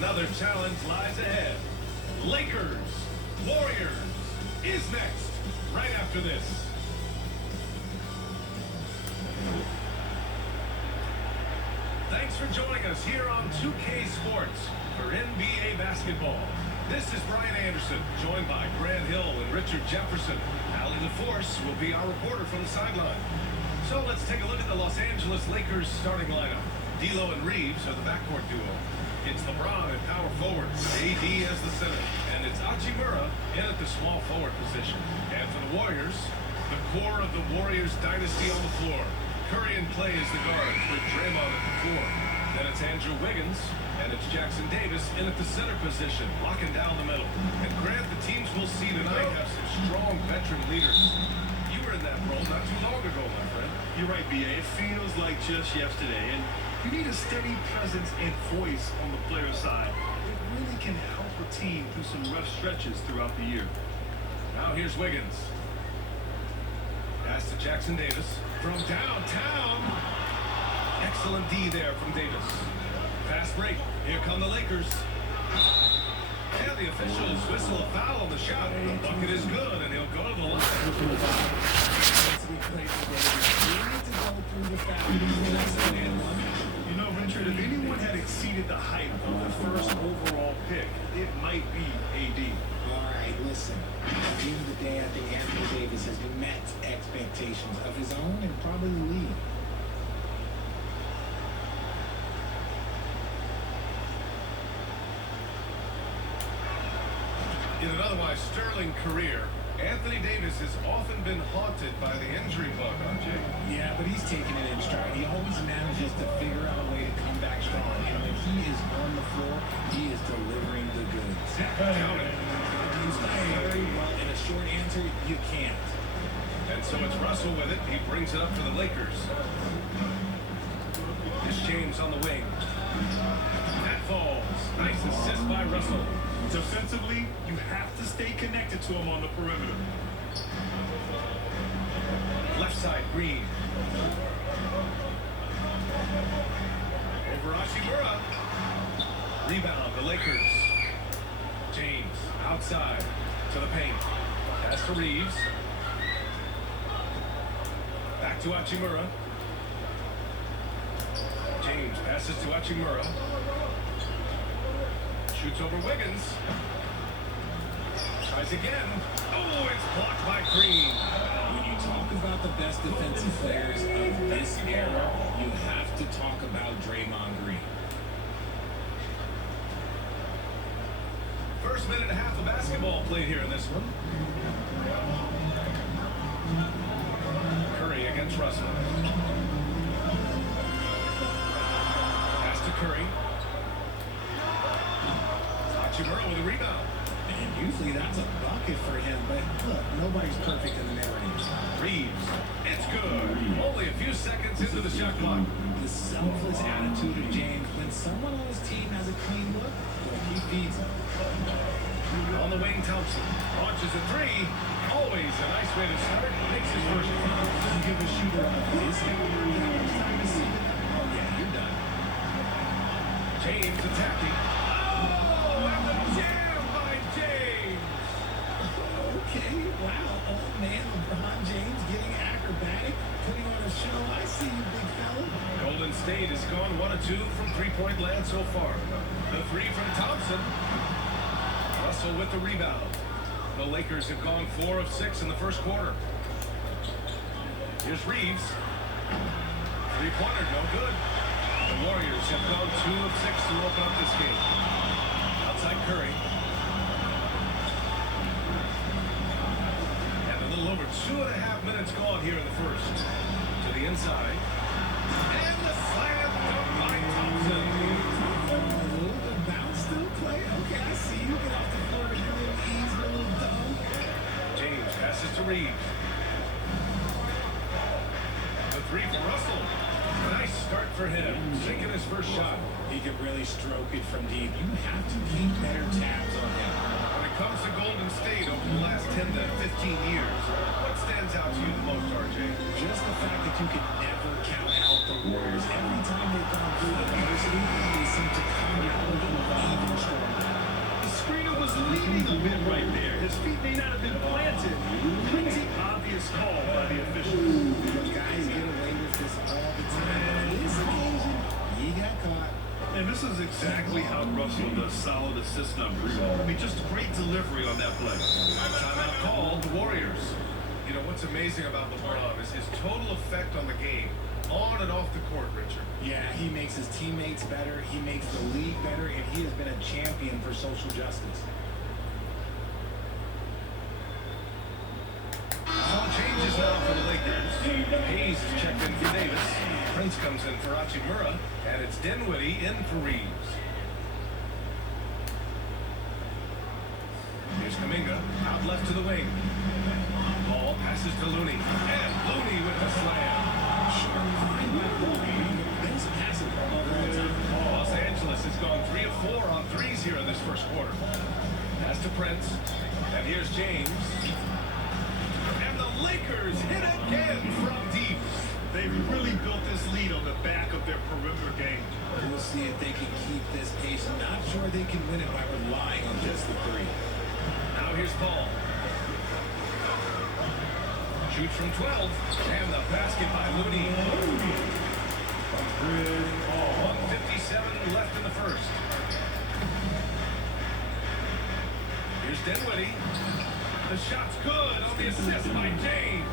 Another challenge lies ahead. Lakers, Warriors is next, right after this. Thanks for joining us here on 2K Sports for NBA basketball. This is Brian Anderson, joined by Grant Hill and Richard Jefferson. Allie LaForce will be our reporter from the sideline. So let's take a look at the Los Angeles Lakers starting lineup. D'Lo and Reeves are the backcourt duo. It's LeBron at power forward, AD as the center, and it's Hachimura in at the small forward position. And for the Warriors, the core of the Warriors dynasty on the floor. Curry and Clay as the guards with Draymond at the 4. Then it's Andrew Wiggins, and it's Jackson Davis in at the center position, locking down the middle. And Grant, the teams we'll see tonight have some strong veteran leaders. You were in that role not too long ago, my friend. You're right, B.A. It feels like just yesterday, and you need a steady presence and voice on the player side. It really can help a team through some rough stretches throughout the year. Now here's Wiggins. Pass to Jackson Davis from downtown. Excellent D there from Davis. Fast break. Here come the Lakers. And the officials whistle a foul on the shot. The bucket is good, and he'll go to the line. You know, Richard, if anyone had exceeded the hype of the first overall pick, it might be AD. All right, listen. At the end of the day, I think Anthony Davis has met expectations of his own and probably the league. In an otherwise sterling career, Anthony Davis has often been haunted by the injury bug, RJ. Yeah, but he's taking it in stride. He always manages to figure out a way to come back strong. And when he is on the floor, he is delivering the goods. Count it. He's very well. In a short answer, you can't. And so it's Russell with it. He brings it up for the Lakers. It's James on the wing. That falls. Nice assist by Russell. Defensively, you have to stay connected to him on the perimeter. Left side, Green. Over Hachimura. Rebound, the Lakers. James, outside, to the paint. Pass to Reeves. Back to Hachimura. James passes to Hachimura. Shoots over Wiggins. Tries again. Oh, it's blocked by Green. When you talk about the best defensive players of this era, you have to talk about Draymond Green. First minute and a half of basketball played here in this one. Curry against Russell. Pass to Curry. Hachimura with a rebound. And usually that's a bucket for him, but look, nobody's perfect in the narrative. Reeves. It's good. Only a few seconds into the shot clock. The selfless attitude of James, when someone on his team has a clean look, well, he feeds them. On the wing, Thompson launches a three. Always a nice way to start. Makes his first foul. You give a shooter a place, how much time to see it? Oh, yeah, you're done. James attacking. Oh, and the jam by James. Okay, wow. Oh, man, LeBron James getting acrobatic, putting on a show. I see you, big fella. Golden State has gone 1 of 2 from three-point land so far. The three from Thompson. Russell with the rebound. The Lakers have gone 4 of 6 in the first quarter. Here's Reeves. Three-pointer, no good. The Warriors have gone 2 of 6 to open up this game. Outside Curry. And a little over 2.5 minutes gone here in the first. To the inside. And the slam dunk by Thompson. The bounce still play. Okay, I see you. Get off the floor with your little ease, little dunk. James passes to Reeves. The three for Russell. Nice start for him. Sinking his first shot. He can really stroke it from deep. You have to keep better tabs on him. When it comes to Golden State over the last 10 to 15 years, what stands out to you the most, RJ? Just the fact that you can never count out the Warriors. Every time they've gone through adversity, they seem to come out of it even This is exactly how Russell does solid assist numbers. I mean, just great delivery on that play. Timeout called, the Warriors. You know, what's amazing about LeBron is his total effect on the game, on and off the court, Richard. Yeah, he makes his teammates better, he makes the league better, and he has been a champion for social justice. Some changes now for the Lakers. Hayes is checked in for Davis. Prince comes in for Hachimura, and it's Dinwiddie in for Reeves. Here's Kuminga, out left to the wing. Ball passes to Looney, and Looney with the slam. Best passing of all time. Los Angeles has gone 3 of 4 on threes here in this first quarter. Pass to Prince, and here's James. And the Lakers hit again from deep. They've really built this lead on the back of their perimeter game. We'll see if they can keep this pace. Not sure they can win it by relying on just the three. Now here's Paul. Shoots from 12, and the basket by Looney. 1:57 left in the first. Here's Dinwiddie. The shot's good on the assist by James.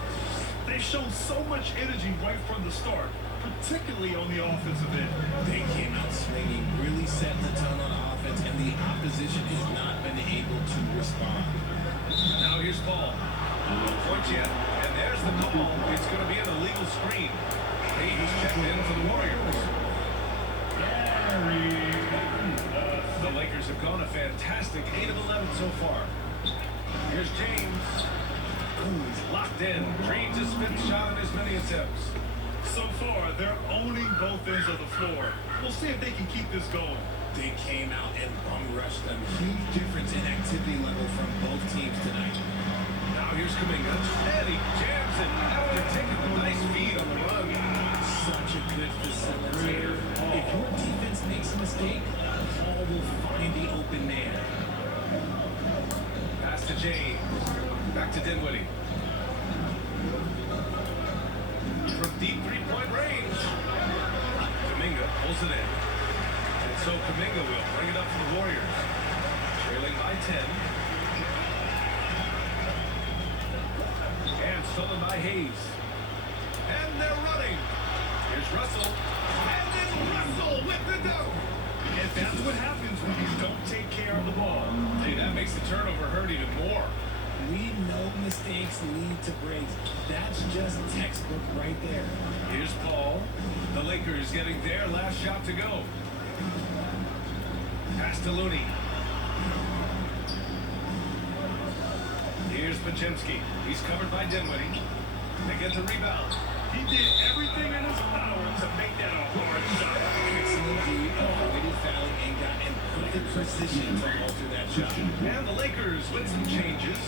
They've shown so much energy right from the start, particularly on the offensive end. They came out swinging, really setting the tone on offense, and the opposition has not been able to respond. Now here's Paul. No points yet, and there's the call. It's going to be an illegal screen. Hayes checked in for the Warriors. The Lakers have gone a fantastic 8 of 11 so far. Here's James. Ooh, he's locked in. Dreams his 5th shot in as many attempts. So far, they're owning both ends of the floor. We'll see if they can keep this going. They came out and bum rushed them. Huge difference in activity level from both teams tonight. Now here's Kuminga, and he jams it after taking a nice feed on the run. Such a good facilitator. If your defense makes a mistake, Paul will find the open man. Pass to James. Back to Dinwiddie. From deep three-point range. Kuminga pulls it in. And so Kuminga will bring it up for the Warriors. Trailing by 10. And stolen by Hayes. And they're running. Here's Russell. And then Russell with the dunk. And that's what happens when you don't take care of the ball. Hey, that makes the turnover hurt even more. We know mistakes lead to breaks. That's just textbook right there. Here's Paul. The Lakers getting their last shot to go. Pass to Looney. Here's Podziemski. He's covered by Dinwiddie. They get the rebound. He did everything in his power to make that a hard shot. Excellent D, avoided fouling and got in perfect position to alter that shot. And the Lakers with some changes.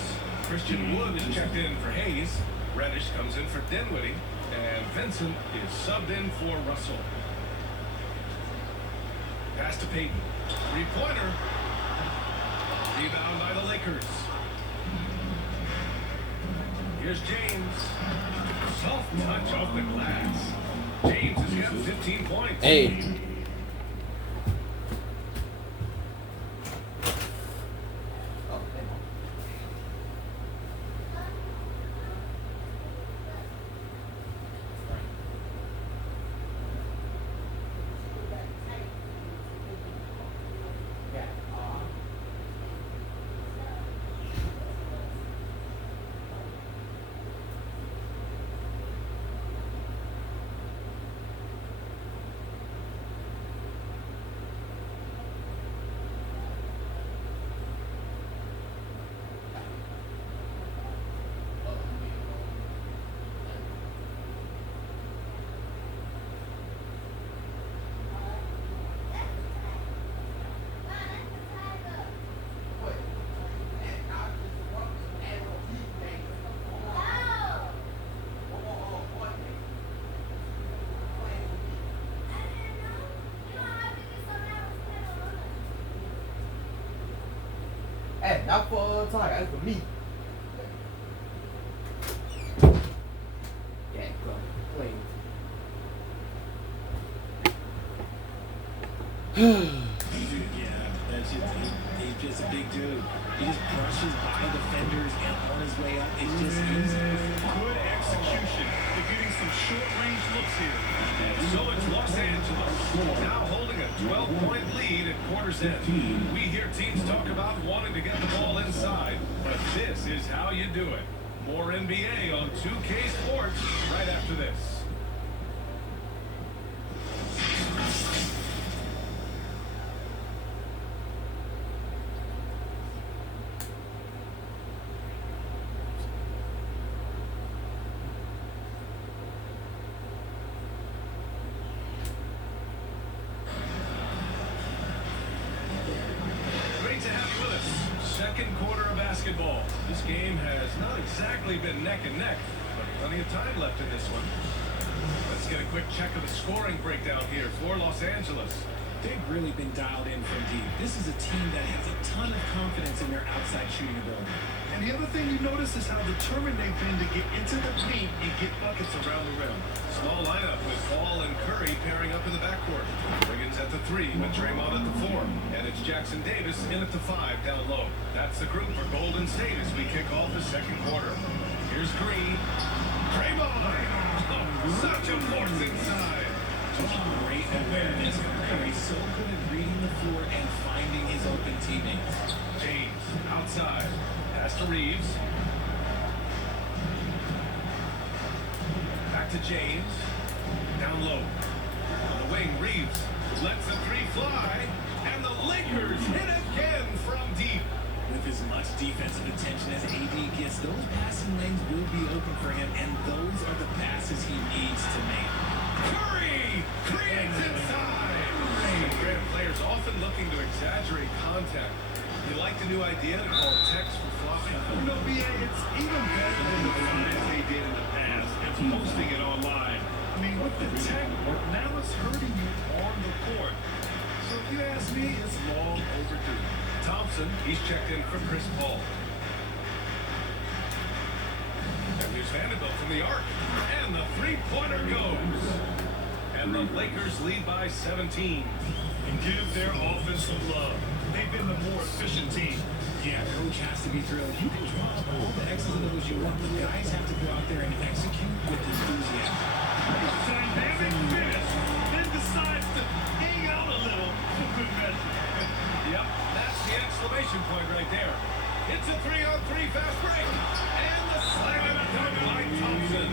Christian Wood is checked in for Hayes. Reddish comes in for Dinwiddie. And Vincent is subbed in for Russell. Pass to Payton. Three-pointer. Rebound by the Lakers. Here's James. Soft touch off the glass. James has got 15 points. Hey. Hey, not for Tiger, that's for me. Yeah, go. Play. Yeah, that's just, he's just a big dude. He just brushes by defenders and on his way up. It's just easy. Good execution. They're getting some short-range looks here. And so it's Los Angeles, now holding a 12-point lead at quarter's end. We hear teams talk about wanting to get the ball inside, but this is how you do it. More NBA on 2K Sports right after this. Great to have you with us. Second quarter of basketball. This game has not exactly been neck and neck, but plenty of time left in this one. Let's get a quick check of the scoring breakdown here for Los Angeles. They've really been dialed in from deep. This is a team that has a ton of confidence in their outside shooting ability. And the other thing you notice is how determined they've been to get into the paint and get buckets around the rim. Small lineup with Paul and Curry pairing up in the backcourt. Wiggins at the 3 with Draymond at the 4. And it's Jackson Davis in at the 5 down low. That's the group for Golden State as we kick off the second quarter. Here's Green. Draymond! Such a force inside. Great awareness. Curry so good at reading the floor and finding his open teammates. James outside. Pass to Reeves. Back to James. Down low. On the wing, Reeves lets the 3 fly. And the Lakers hit again from deep. With as much defensive attention as AD gets, those passing lanes will be open for him, and those are the passes he needs to make. Curry creates inside. And Graham players often looking to exaggerate contact. You like the new idea to call text for flopping? You know, BA, it's even better than the fines they did in the past. It's posting it online. I mean, with the tech, now it's hurting you on the court. So if you ask me, it's long overdue. Thompson, he's checked in for Chris Paul. And here's Vanderbilt from the arc. And the three-pointer goes. And the Lakers lead by 17. And give their offense some love. They've been the more efficient team. Yeah, coach has to be thrilled. You can draw up all the X's and O's you want, but guys have to go out there and execute with enthusiasm. Dynamic finish. Then decides to hang out a little for good measure. Yep, that's the exclamation point right there. It's a 3-on-3 fast break. And the slam and a dunk by Thompson.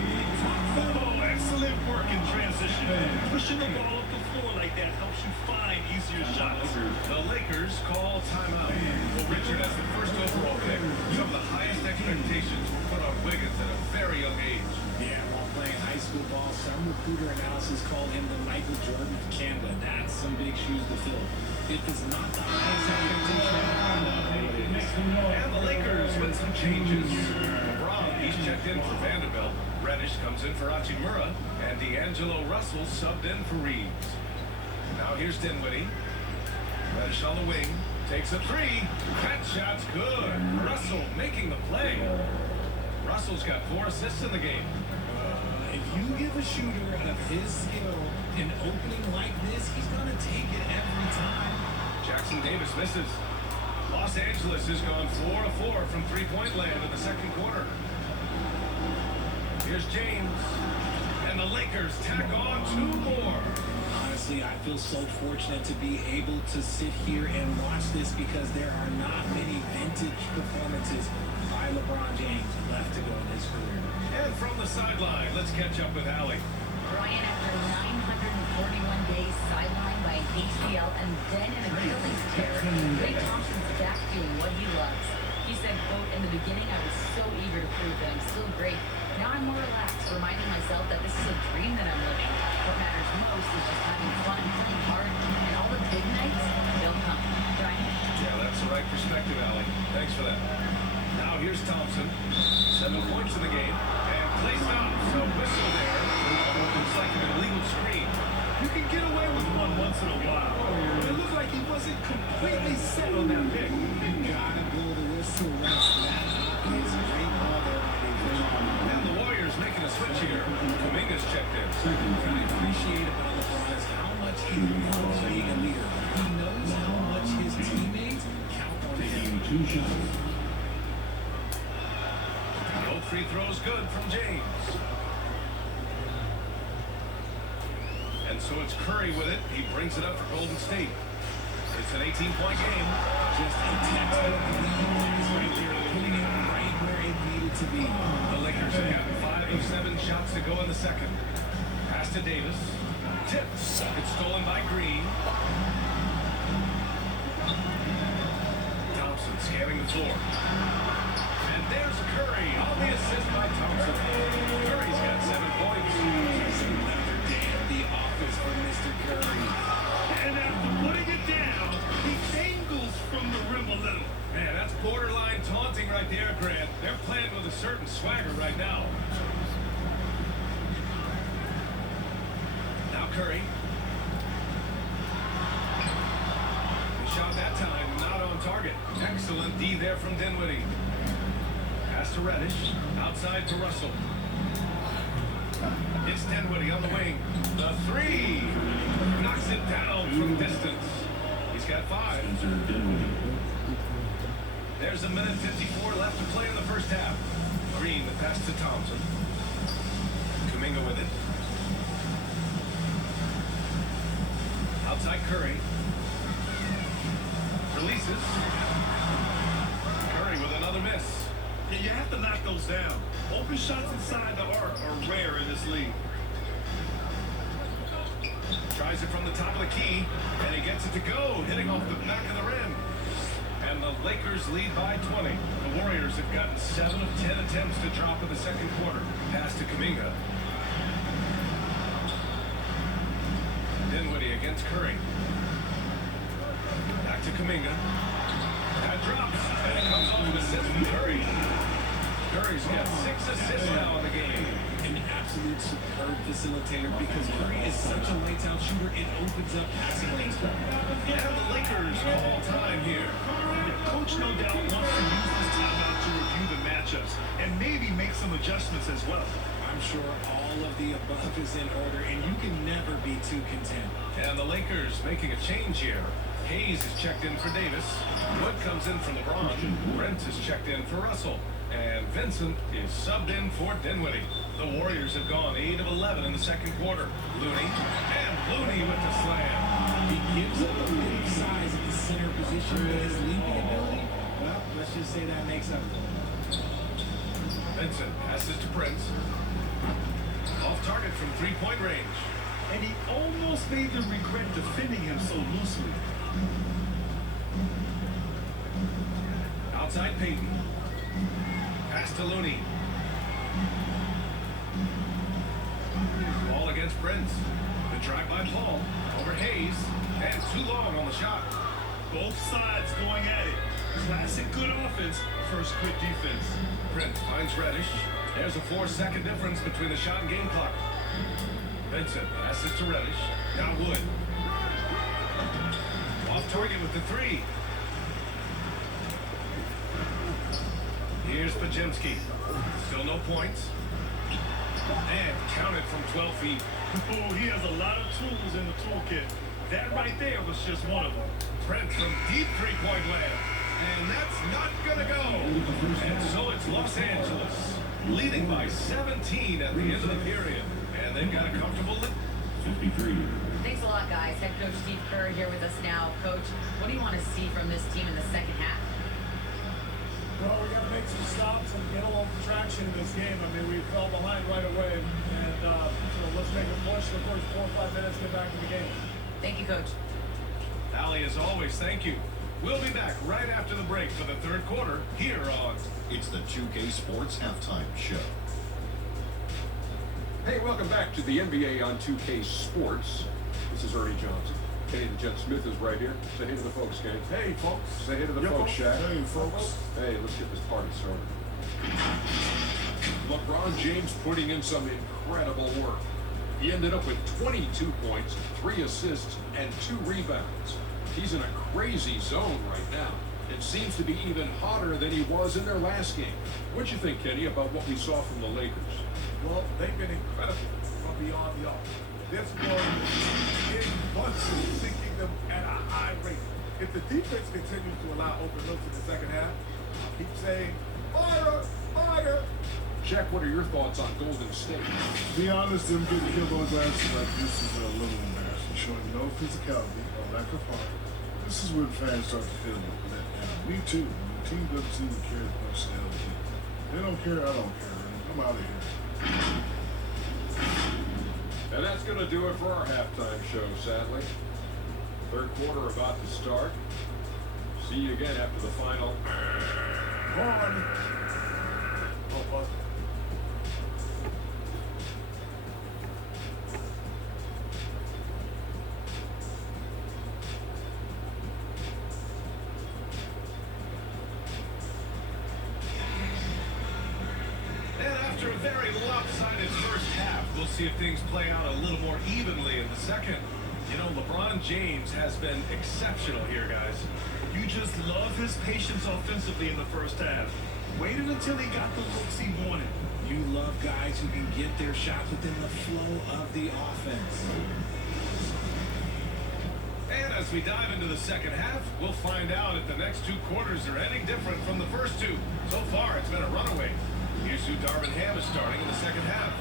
Oh, excellent work in transition. Pushing the ball up the floor like that helps you find easier shots. The Lakers call timeout. Well, Richard, as the first overall pick, some of the highest expectations were put on Wiggins at a very young age. Yeah, while playing high school ball, some recruiter analysis called him the Michael Jordan of Canada. That's some big shoes to fill. If it's not the highest expectation, And the Lakers with some changes. LeBron, he's checked in for Vanderbilt. Reddish comes in for Hachimura. And D'Angelo Russell subbed in for Reeves. Now here's Dinwiddie. Reddish on the wing. Takes a 3. That shot's good. Russell making the play. Russell's got 4 assists in the game. if you give a shooter of his skill an opening like this, he's going to take it every time. Jackson Davis misses. Los Angeles has gone 4 of 4 from three-point land in the second quarter. Here's James. And the Lakers tack on 2 more. Honestly, I feel so fortunate to be able to sit here and watch this because there are not many vintage performances by LeBron James left to go in his career. And from the sideline, let's catch up with Allie. Brian, after 941 days sidelined by an ACL and then an Achilles tear, Klay Thompson's back doing what he loves. He said, quote, "In the beginning, I was so eager to prove that I'm still great. Now I'm more relaxed, reminding myself that this is a dream that I'm living. What matters most is just having fun, playing hard, and all the big nights, they'll come." Brian? Yeah, that's the right perspective, Allie. Thanks for that. Now here's Thompson. 7 points in the game. And Klay stops. So whistle there. Looks like an illegal screen. You can get away with one once in a while. But it looked like he wasn't completely set on that pick. Gotta blow the whistle, rest. That is a great ball there by Davis. And the Warriors making a switch here. Kuminga's checked in. What I appreciate about LeBron is how much he loves being a leader. 2 shots. Both free throws good from James. And so it's Curry with it. He brings it up for Golden State. It's an 18-point game. Just a textbook lead right there, putting it right where it needed to be. The Lakers have got 5 of 7 shots to go in the second. Pass to Davis. Tips. It's stolen by Green. Thompson scanning the floor. And there's Curry on the assist by Thompson. Curry's got 7 points. Another day at the office for Mr. Curry. And after putting it down, he dangles from the rim a little. Man, that's borderline taunting right there, Grant. They're playing with a certain swagger right now. Now Curry. The shot that time, not on target. Excellent D there from Dinwiddie. Pass to Reddish. Outside to Russell. It's Dinwiddie on the wing. The 3. Knocks it down from distance. He's got 5. There's a minute 54 left to play in the first half. Green, the pass to Thompson. Kuminga with it. Outside Curry. Releases. Curry with another miss. Yeah, you have to knock those down. Open shots inside the arc are rare in this league. Tries it from the top of the key, and he gets it to go, hitting off the back of the rim. And the Lakers lead by 20. The Warriors have gotten 7 of 10 attempts to drop in the second quarter. Pass to Kuminga. Dinwiddie against Curry. Back to Kuminga. That drops, and it comes off an assist from Curry. Curry's got 6 assists now in the game. An absolute superb facilitator because Curry is such a lights out shooter, it opens up passing lanes for him. And the Lakers call time here. Coach no doubt wants to use this timeout to review the matchups and maybe make some adjustments as well. I'm sure all of the above is in order, and you can never be too content. And the Lakers making a change here. Hayes is checked in for Davis. Wood comes in for LeBron. Brent is checked in for Russell. And Vincent is subbed in for Dinwiddie. The Warriors have gone 8 of 11 in the second quarter. Looney. And Looney with the slam. He gives up a bit of size at the center position, but his leaping ability, well, let's just say that makes up for it. Vincent passes to Prince. Off target from 3-point range. And he almost made them regret defending him so loosely. Outside Payton. Pass to Looney. Ball against Prince. The drive by Paul. Over Hayes. And too long on the shot. Both sides going at it. Classic good offense versus good defense. Prince finds Reddish. There's a 4-second difference between the shot and game clock. Vincent passes to Reddish. Now Wood. Off target with the 3. Here's Pajemski. Still no points. And counted from 12 feet. Oh, he has a lot of tools in the toolkit. That right there was just one of them. Trent from deep 3-point land. And that's not going to go. And so it's Los Angeles leading by 17 at the end of the period. And they've got a comfortable lead. 53. Thanks a lot, guys. Head coach Steve Kerr here with us now. Coach, what do you want to see from this team in the second half? Well, we got to make some stops and get a little traction in this game. I mean, we fell behind right away, and so let's make a push the first 4 or 5 minutes, get back in the game. Thank you, Coach. Allie, as always, thank you. We'll be back right after the break for the third quarter here on... It's the 2K Sports Halftime Show. Hey, welcome back to the NBA on 2K Sports. This is Ernie Johnson. Kenny the Jet Smith is right here. Say hey to the folks, Kenny. Hey, folks. Say hey to the folks, Shaq. Hey, folks. Hey, let's get this party started. LeBron James putting in some incredible work. He ended up with 22 points, 3 assists, and 2 rebounds. He's in a crazy zone right now. It seems to be even hotter than he was in their last game. What'd you think, Kenny, about what we saw from the Lakers? Well, they've been incredible from beyond the arc. This was big bunches sinking them at a high rate. If the defense continues to allow open looks in the second half, I'll keep saying, fire, fire. Jack, what are your thoughts on Golden State? To be honest, them getting killed on glasses like this is a little embarrassing, showing no physicality or lack of heart. This is when fans start to feel let down. Me too. The team doesn't seem to care as much as the other team. They don't care, I don't care. I'm out of here. And that's going to do it for our halftime show, sadly. Third quarter about to start. See you again after the final. One. Oh, what? And after a very lopsided first half, we'll see if things play out a little more evenly in the second. You know, LeBron James has been exceptional here, guys. You just love his patience offensively in the first half. Waited until he got the looks he wanted. You love guys who can get their shots within the flow of the offense. And as we dive into the second half, we'll find out if the next two quarters are any different from the first two. So far, it's been a runaway. Here's who Darvin Ham is starting in the second half.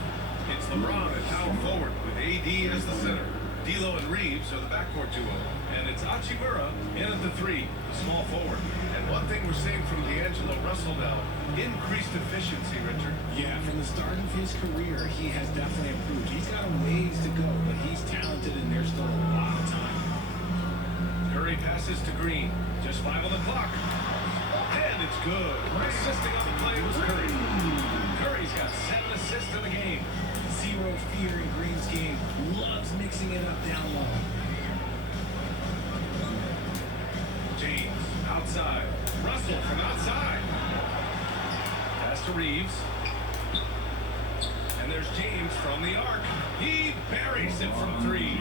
It's LeBron at power forward with AD as the center. D'Lo and Reeves are the backcourt duo. And it's Hachimura in at the three, the small forward. And one thing we're seeing from D'Angelo Russell now, increased efficiency, Richard. Yeah, from the start of his career, he has definitely improved. He's got a ways to go, but he's talented and there's still a lot of time. Curry passes to Green. Just 5 on the clock. And it's good. Assisting on the play was Curry. Curry's got 7 assists in the game. Zero fear in Green's game. Loves mixing it up down low. James outside. Russell from outside. Pass to Reeves. And there's James from the arc. He buries it from 3.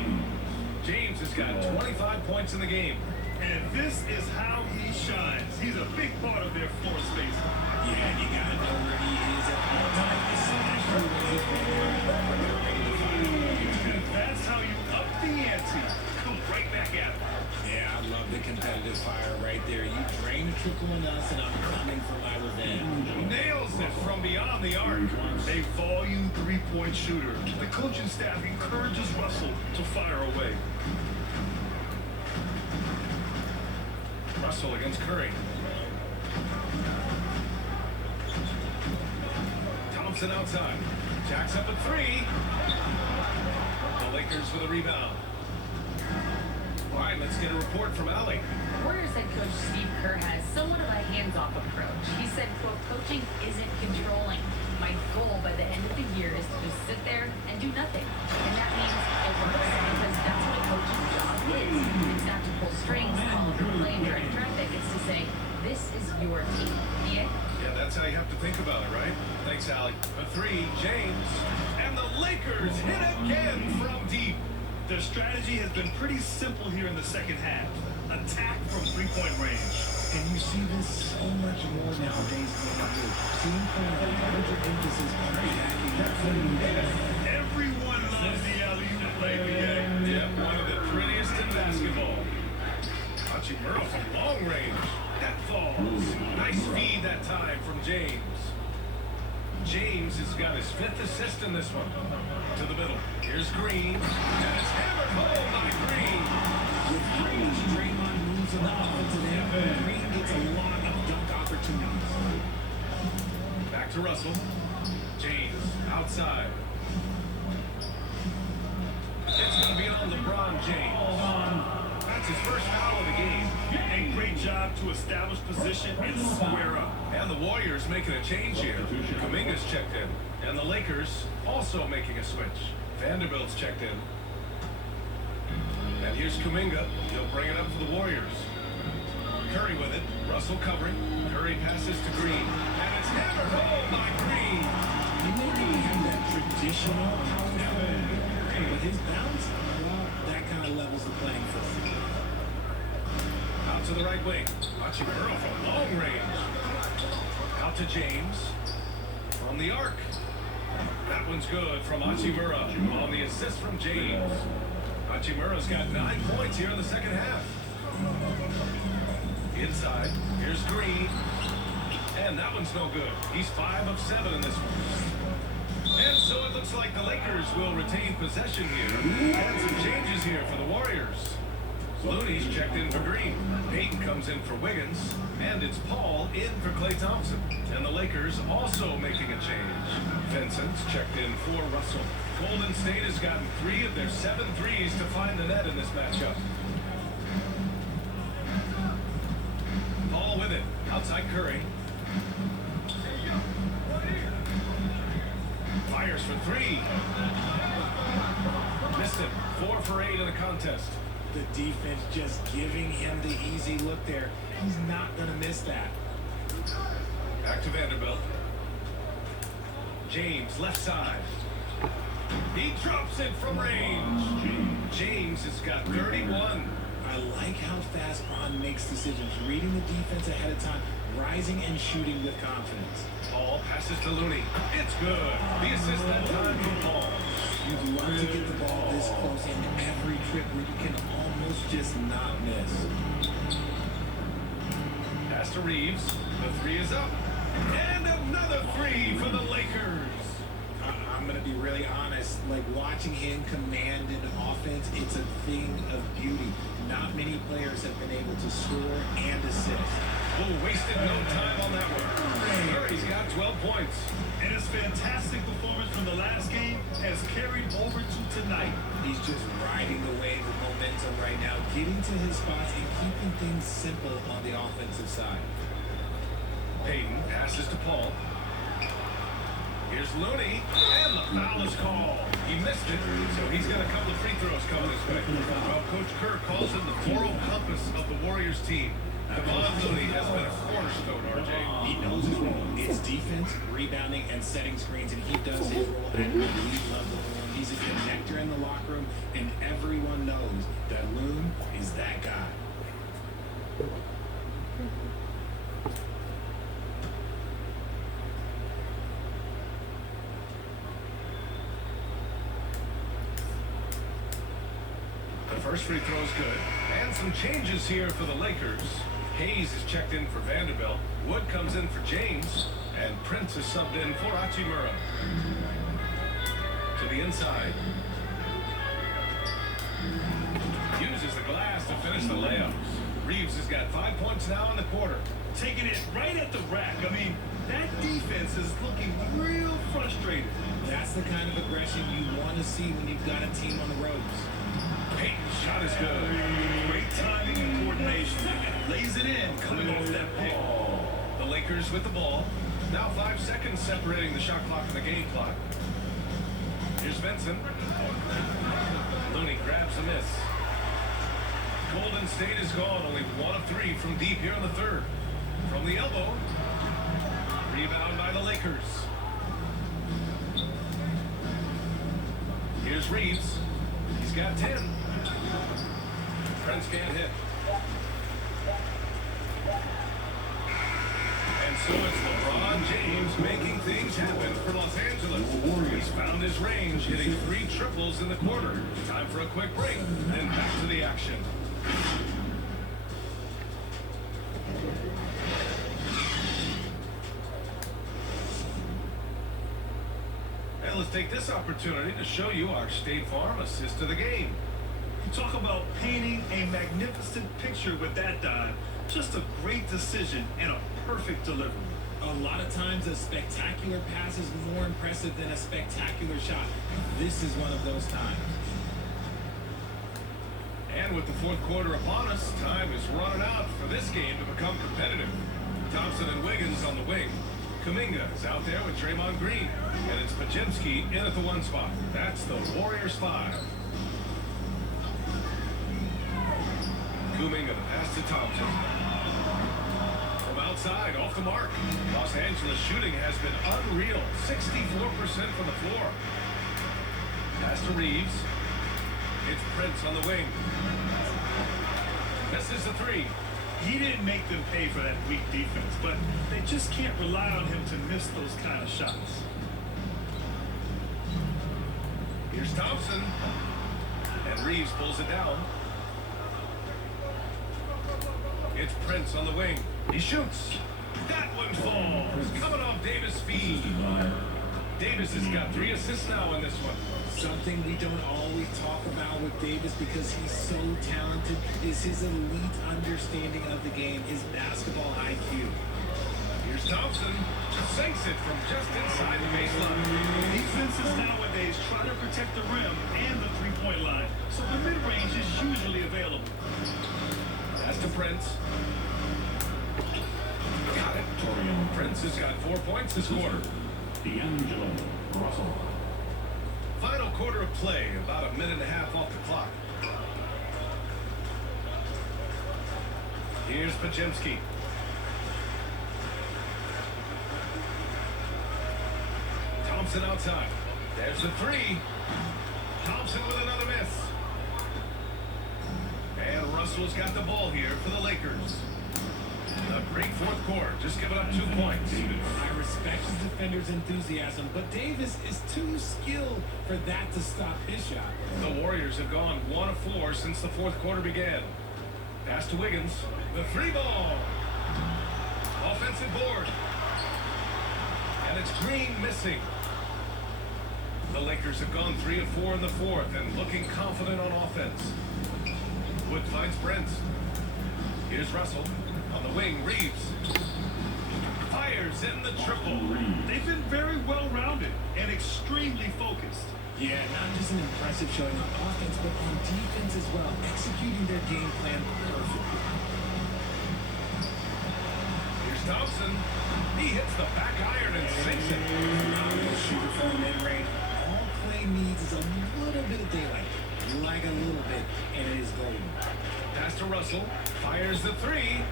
James has got 25 points in the game. And this is how he shines. He's a big part of their floor space. Yeah, and you gotta know where he is at all times, especially when he's ready to fire. And that's how you up the ante. Come right back at him. Yeah, I love the competitive fire right there. You drain the trickle on us, and I'm coming for my revenge. Nails it from beyond the arc. A volume three-point shooter. The coaching staff encourages Russell to fire away. Russell against Curry. Thompson outside. Jacks up at 3. The Lakers for the rebound. All right, let's get a report from Allie. Warriors head coach Steve Kerr has somewhat of a hands-off approach. He said, quote, coaching isn't controlling. My goal by the end of the year is to just sit there and do nothing. And that means it works because that's what a coach's job is. It's not to pull strings, call up a play, and direct traffic. It's to say, this is your team. Yeah? Yeah, that's how you have to think about it, right? Thanks, Allie. A 3, James. And the Lakers hit again from deep. Their strategy has been pretty simple here in the second half. Attack from three-point range. And you see this so much more nowadays than you do. Team putting a larger emphasis on attacking. Everyone loves the alley-oop play of the game. Yeah, one of the prettiest in basketball. Hachimura from long range. That falls. Nice feed that time from James. James has got his 5th assist in this one. To the middle. Here's Green. And it's hammered home by Green. With Green's Draymond moves in the offensive end, Green gets a lot of dunk opportunities. Back to Russell. James outside. It's going to be on LeBron James. That's his first foul of the game. A great job to establish position and square up. And the Warriors making a change here. Kuminga's checked in. And the Lakers also making a switch. Vanderbilt's checked in. And here's Kuminga. He'll bring it up for the Warriors. Curry with it. Russell covering. Curry passes to Green. And it's hammered home by Green. He may not have that traditional power, but his bounce, well, that kind of levels the playing field. Out to the right wing. Hachimura from long range. Out to James. From the arc. That one's good from Hachimura on the assist from James. Hachimura's got 9 points here in the second half. Inside, here's Green. And that one's no good. He's 5 of 7 in this one. And so it looks like the Lakers will retain possession here. And some changes here for the Warriors. Looney's checked in for Green. Payton comes in for Wiggins. And it's Paul in for Klay Thompson. And the Lakers also making a change. Vincent's checked in for Russell. Golden State has gotten 3 of their 7 threes to find the net in this matchup. Paul with it. Outside Curry. Fires for 3. Missed it. 4 for 8 in the contest. The defense just giving him the easy look there. He's not going to miss that. Back to Vanderbilt. James, left side. He drops it from range. James has got 31. I like how fast Bron makes decisions, reading the defense ahead of time, rising and shooting with confidence. Paul passes to Looney. It's good. The assist that time from Paul. You'd love to get the ball this close in every trip where you can almost just not miss. Pass to Reeves. The 3 is up. And another 3 for the Lakers. I'm going to be really honest. Like, watching him command an offense, it's a thing of beauty. Not many players have been able to score and assist. Oh, wasted no time on that one. Curry's got 12 points. And his fantastic performance from the last game has carried over to tonight. He's just riding the wave of momentum right now, getting to his spots and keeping things simple on the offensive side. Payton passes to Paul. Here's Looney, and the foul is called. He missed it, so he's got a couple of free throws coming his way. Well, Coach Kerr calls him the moral compass of the Warriors team. Kevon Looney has been a cornerstone, RJ. He knows his role. It's defense, rebounding, and setting screens, and he does his role at an elite level. He's a connector in the locker room, and everyone knows that Loon is that guy. The first free throw is good. And some changes here for the Lakers. Hayes is checked in for Vanderbilt. Wood comes in for James. And Prince is subbed in for Hachimura. To the inside. Uses the glass to finish the layups. Reeves has got 5 points now in the quarter. Taking it right at the rack. I mean, that defense is looking real frustrated. That's the kind of aggression you want to see when you've got a team on the ropes. Payton's shot is good. Great timing and coordination. Lays it in coming off that pick. The Lakers with the ball. Now 5 seconds separating the shot clock and the game clock. Here's Vincent. Looney grabs a miss. Golden State is gone. Only 1 of 3 from deep here in the third. From the elbow. Rebound by the Lakers. Here's Reeves. He's got 10. Prince can't hit. And so it's LeBron James making things happen for Los Angeles. He's found his range, hitting 3 triples in the quarter. Time for a quick break, then back to the action. And let's take this opportunity to show you our State Farm assist to the game. You talk about painting a magnificent picture with that dive. Just a great decision and a perfect delivery. A lot of times a spectacular pass is more impressive than a spectacular shot. This is one of those times. And with the fourth quarter upon us, time is running out for this game to become competitive. Thompson and Wiggins on the wing. Kuminga is out there with Draymond Green. And it's Pajemski in at the 1 spot. That's the Warriors 5. Kuminga, the pass to Thompson. From outside, off the mark. Los Angeles shooting has been unreal. 64% from the floor. Pass to Reeves. It's Prince on the wing. Misses the 3. He didn't make them pay for that weak defense, but they just can't rely on him to miss those kind of shots. Here's Thompson. And Reeves pulls it down. It's Prince on the wing. He shoots. That one falls. Coming off Davis' feed. Davis has got 3 assists now in this one. Something we don't always talk about with Davis because he's so talented is his elite understanding of the game, his basketball IQ. Here's Thompson. Just sinks it from just inside the baseline. Defenses nowadays try to protect the rim and the three-point line, so the mid-range is usually available. That's to Prince. Got it. Prince has got 4 points this quarter. D'Angelo Russell. Final quarter of play, about a minute and a half off the clock. Here's Podziemski. Thompson outside. There's the 3. Thompson with another miss. And Russell's got the ball here for the Lakers. A great fourth quarter, just giving up 2 points. I respect his defender's enthusiasm, but Davis is too skilled for that to stop his shot. The Warriors have gone 1 of 4 since the fourth quarter began. Pass to Wiggins. The 3 ball. Offensive board. And it's Green missing. The Lakers have gone 3 of 4 in the fourth and looking confident on offense. Wood finds Brent. Here's Russell. On the wing, Reeves. Fires in the triple. They've been very well-rounded and extremely focused. Yeah, not just an impressive showing on offense, but on defense as well, executing their game plan perfectly. Here's Thompson. He hits the back iron and sinks it. Phenomenal shooter from the mid-range. All Clay needs is a little bit of daylight. Like a little bit, and it is golden. Pass to Russell. Fires the 3.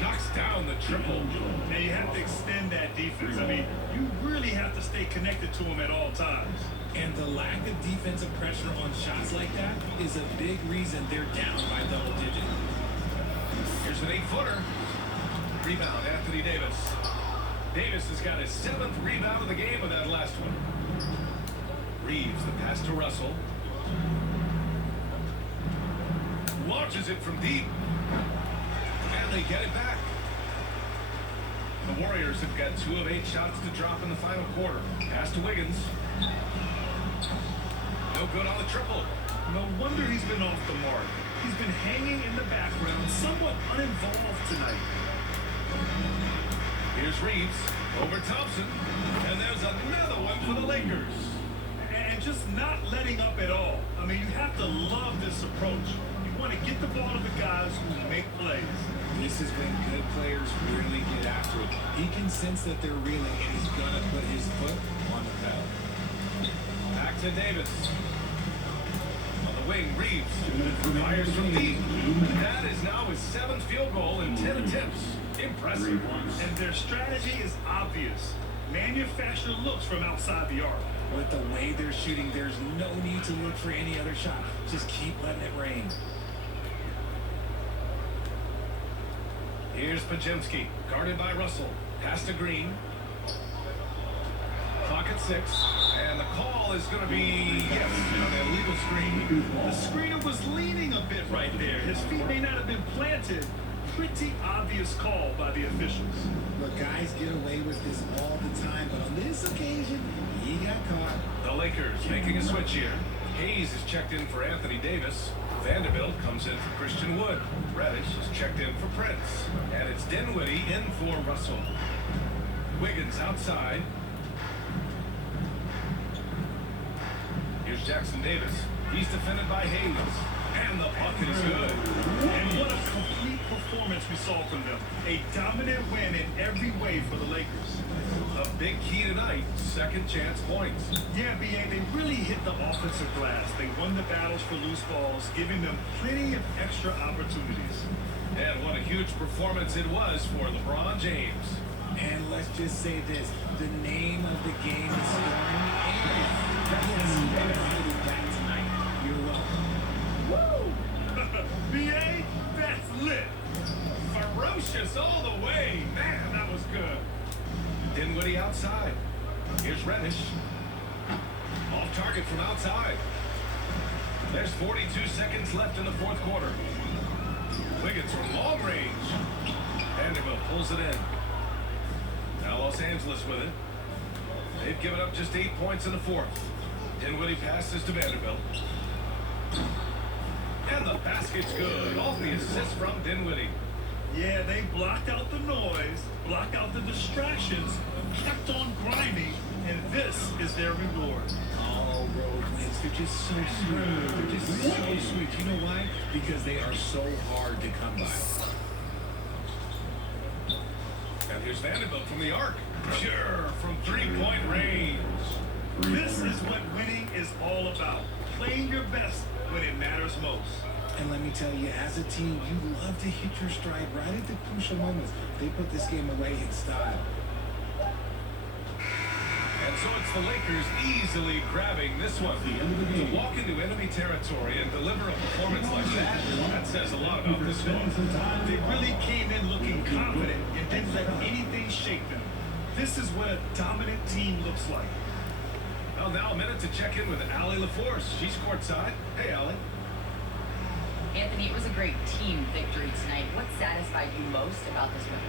Knocks down the triple. Now you have to extend that defense. I mean, you really have to stay connected to them at all times. And the lack of defensive pressure on shots like that is a big reason they're down by double digit. Here's an 8-footer. Rebound, Anthony Davis. Davis has got his 7th rebound of the game with that last one. Reeves, the pass to Russell. Launches it from deep. And they get it back. The Warriors have got 2 of 8 shots to drop in the final quarter. Pass to Wiggins. No good on the triple. No wonder he's been off the mark. He's been hanging in the background, somewhat uninvolved tonight. Here's Reeves. Over Thompson. And there's another one for the Lakers. And just not letting up at all. I mean, you have to love this approach. You want to get the ball to the guys who make plays. This is when good players really get after it. He can sense that they're reeling, and he's going to put his foot on the pedal. Back to Davis. On the wing, Reeves. Fires from deep. That is now his 7th field goal in 10 attempts. Impressive. And their strategy is obvious. Manufacture looks from outside the arc. With the way they're shooting, there's no need to look for any other shot. Just keep letting it rain. Here's Podziemski, guarded by Russell. Pass to Green. Clock at 6. And the call is going to be, yes, an illegal screen. The screener was leaning a bit right there. His feet may not have been planted. Pretty obvious call by the officials. Look, guys get away with this all the time, but on this occasion, he got caught. The Lakers making a switch here. Hayes is checked in for Anthony Davis. Vanderbilt comes in for Christian Wood. Reddish is checked in for Prince. And it's Dinwiddie in for Russell. Wiggins outside. Here's Jackson Davis. He's defended by Hayes. And the bucket is good. And what a complete performance we saw from them. A dominant win in every way for the Lakers. A big key tonight, second chance points. Yeah, B.A., they really hit the offensive glass. They won the battles for loose balls, giving them plenty of extra opportunities. And what a huge performance it was for LeBron James. And let's just say this, the name of the game is scoring, and yes, LeBron is back tonight. You're welcome. Woo! B.A., that's lit. Ferocious all the way. Man, that was good. Dinwiddie outside. Here's Reddish. Off target from outside. There's 42 seconds left in the fourth quarter. Wiggins from long range. Vanderbilt pulls it in. Now Los Angeles with it. They've given up just 8 points in the fourth. Dinwiddie passes to Vanderbilt. And the basket's good. All the assists from Dinwiddie. Yeah, they blocked out the noise, blocked out the distractions, kept on grinding, and this is their reward. Oh, road wins. They're just so sweet. They're just so sweet. You know why? Because they are so hard to come by. And here's Vanderbilt from the arc. Pure from three-point range. This is what winning is all about. Playing your best when it matters most. And let me tell you, as a team, you love to hit your stride right at the crucial moments. They put this game away in style. And so it's the Lakers easily grabbing this one. To walk into enemy territory and deliver a performance like that says a lot about this squad. They really came in looking confident and didn't let anything shake them. This is what a dominant team looks like. Well, now a minute to check in with Allie LaForce. She's courtside. Hey, Allie. Anthony, it was a great team victory tonight. What satisfied you most about this win?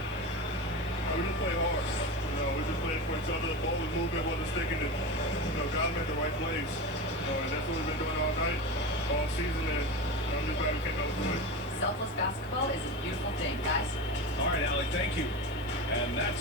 We just played hard. We just played for each other. The ball was moving, wasn't sticking, and got them at the right place. And that's what we've been doing all night, all season, and I'm just glad we came out with it. Selfless basketball is a beautiful thing, guys. All right, Allie, thank you. And that's